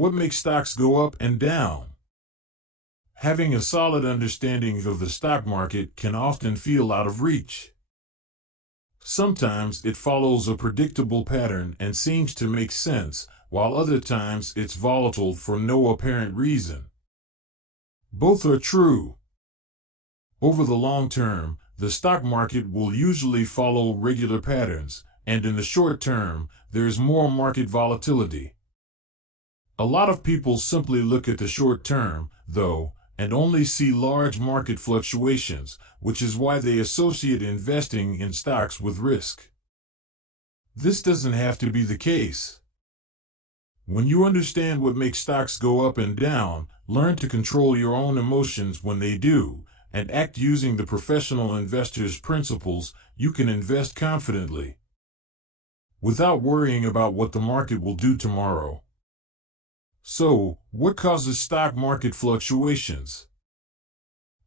What makes stocks go up and down? Having a solid understanding of the stock market can often feel out of reach. Sometimes it follows a predictable pattern and seems to make sense, while other times it's volatile for no apparent reason. Both are true. Over the long term, the stock market will usually follow regular patterns, and in the short term, there's more market volatility. A lot of people simply look at the short term, though, and only see large market fluctuations, which is why they associate investing in stocks with risk. This doesn't have to be the case. When you understand what makes stocks go up and down, learn to control your own emotions when they do, and act using the professional investor's principles, you can invest confidently, without worrying about what the market will do tomorrow. So, what causes stock market fluctuations?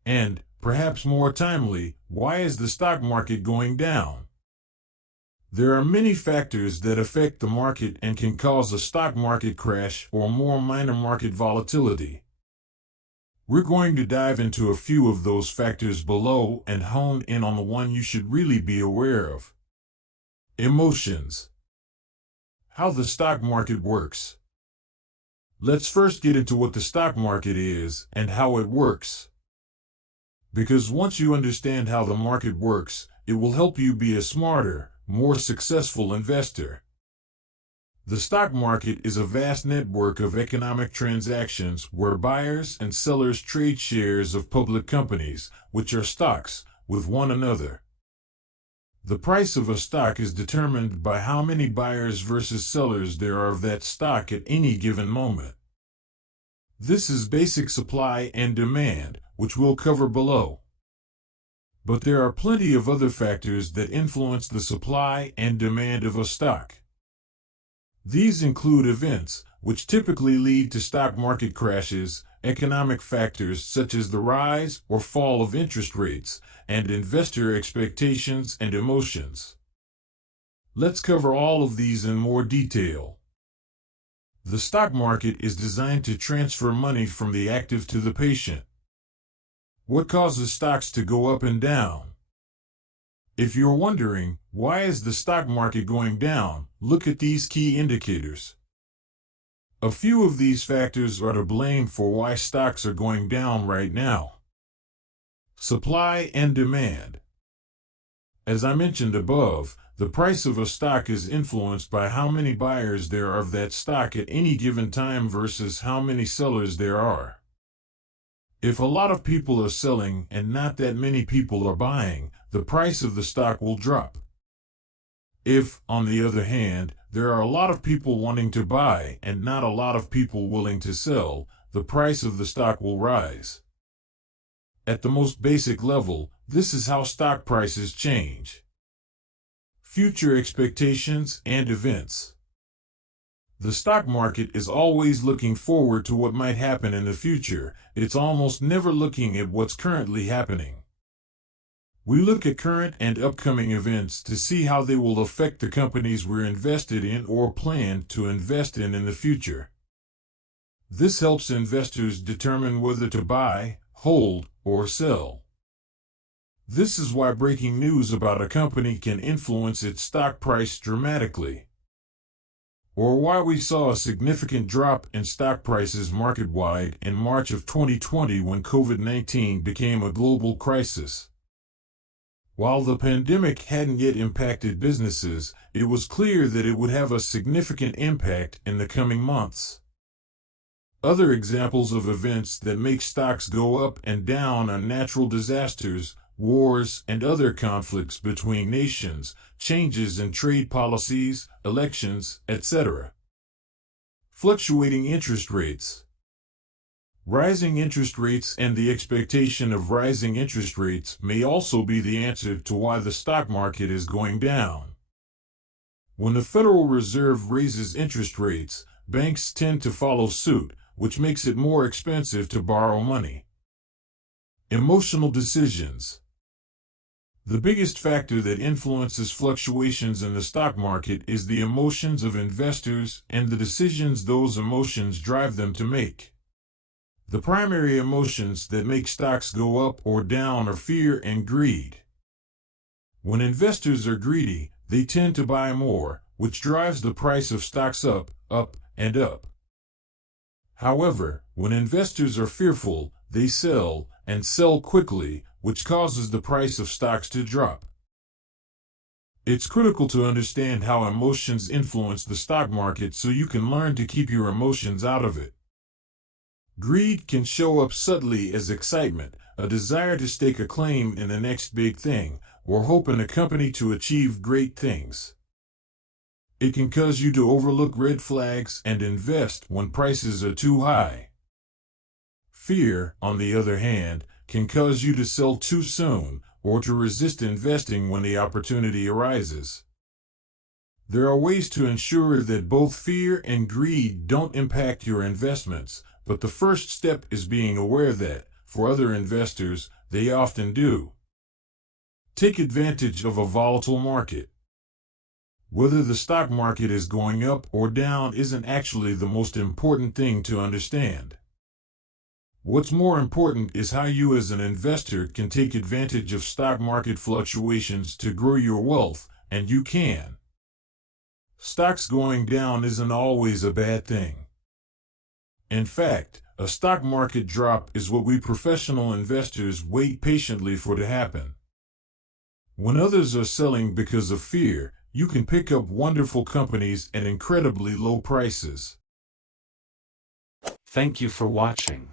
And, perhaps more timely, why is the stock market going down? There are many factors that affect the market and can cause a stock market crash or more minor market volatility. We're going to dive into a few of those factors below and hone in on the one you should really be aware of. Emotions. How the stock market works. Let's first get into what the stock market is and how it works. Because once you understand how the market works, it will help you be a smarter, more successful investor. The stock market is a vast network of economic transactions where buyers and sellers trade shares of public companies, which are stocks, with one another. The price of a stock is determined by how many buyers versus sellers there are of that stock at any given moment. This is basic supply and demand, which we'll cover below. But there are plenty of other factors that influence the supply and demand of a stock. These include events, which typically lead to stock market crashes, economic factors such as the rise or fall of interest rates, and investor expectations and emotions. Let's cover all of these in more detail. The stock market is designed to transfer money from the active to the patient. What causes stocks to go up and down? If you're wondering, why is the stock market going down, look at these key indicators. A few of these factors are to blame for why stocks are going down right now. Supply and demand. As I mentioned above, the price of a stock is influenced by how many buyers there are of that stock at any given time versus how many sellers there are. If a lot of people are selling and not that many people are buying, the price of the stock will drop. If, on the other hand, there are a lot of people wanting to buy and not a lot of people willing to sell, the price of the stock will rise. At the most basic level, this is how stock prices change. Future expectations and events. The stock market is always looking forward to what might happen in the future. It's almost never looking at what's currently happening. We look at current and upcoming events to see how they will affect the companies we're invested in or plan to invest in the future. This helps investors determine whether to buy, hold, or sell. This is why breaking news about a company can influence its stock price dramatically, or why we saw a significant drop in stock prices market-wide in March of 2020 when COVID-19 became a global crisis. While the pandemic hadn't yet impacted businesses, it was clear that it would have a significant impact in the coming months. Other examples of events that make stocks go up and down are natural disasters, wars and other conflicts between nations, changes in trade policies, elections, etc. Fluctuating interest rates. Rising interest rates and the expectation of rising interest rates may also be the answer to why the stock market is going down. When the Federal Reserve raises interest rates, banks tend to follow suit, which makes it more expensive to borrow money. Emotional decisions. The biggest factor that influences fluctuations in the stock market is the emotions of investors and the decisions those emotions drive them to make. The primary emotions that make stocks go up or down are fear and greed. When investors are greedy, they tend to buy more, which drives the price of stocks up, up, and up. However, when investors are fearful, they sell, and sell quickly, which causes the price of stocks to drop. It's critical to understand how emotions influence the stock market so you can learn to keep your emotions out of it. Greed can show up subtly as excitement, a desire to stake a claim in the next big thing, or hope in a company to achieve great things. It can cause you to overlook red flags and invest when prices are too high. Fear, on the other hand, can cause you to sell too soon or to resist investing when the opportunity arises. There are ways to ensure that both fear and greed don't impact your investments, but the first step is being aware that, for other investors, they often do. Take advantage of a volatile market. Whether the stock market is going up or down isn't actually the most important thing to understand. What's more important is how you as an investor can take advantage of stock market fluctuations to grow your wealth, and you can. Stocks going down isn't always a bad thing. In fact, a stock market drop is what we professional investors wait patiently for to happen. When others are selling because of fear, you can pick up wonderful companies at incredibly low prices. Thank you for watching.